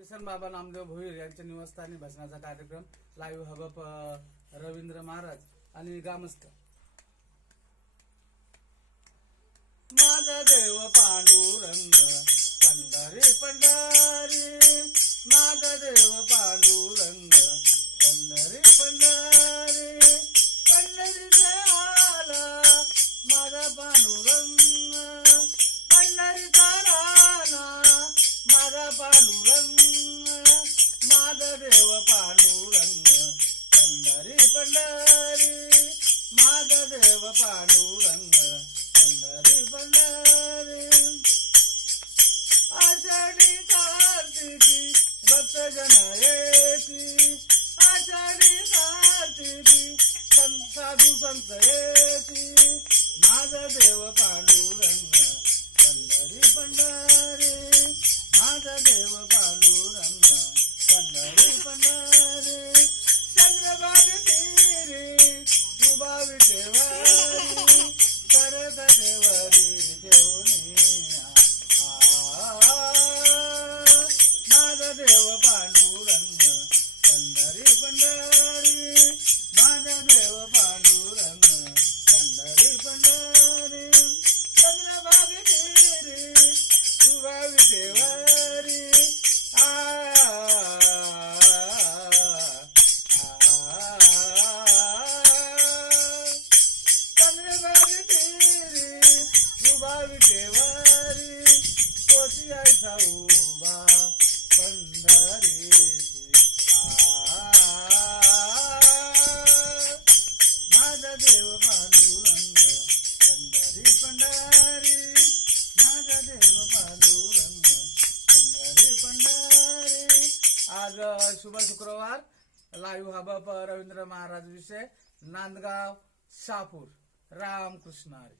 किसन बाबा नामदेव भोईर यांच्या निवासस्थानी भजनाचा कार्यक्रम लाईव्ह हबप रवींद्र महाराज आणि ग्रामस्थ. माझा देव पांडुरंग पंढरी पंढरी, माझा देव पांडुरंग पंढरी पंढरी, पंढरीचा आला माझा पांडुरंग, पंढरीचा राणा माझा पांडुरंग, माझा देव पांडुरंग पंढरी पंढरी, माझा देव पांडुरंग पंढरी पंढरी. आषाढी कार्तिकी भक्तजन येती, आषाढी कार्तिकी साधू संत येती, माझा देव पांडुरंग पंढरी पंढरी, माझा देव पांडुरंग पंढरी पंढरी. चंद्रभाग तीरी उभा विटेवारी, करत देवरी देवनी माझा देव पांडुरंग पंढरी पंढरी, माझा देव पांडुरंग पंढरी पंढरी. चंद्रभाग तीरी उभा विटेवारी, चंद्रभाग तीरी उभा विटेवारी, कोटी ऐसा उभा पंढरीची माझा देव पांडुरंग पंढरी पंढरी, माझा देव पांडुरंग पंढरी पंढरी. आज शुभ शुक्रवार लाईव्ह हबप रवींद्र महाराज विषय नांदगाव शहापूर. रामकृष्ण हरी.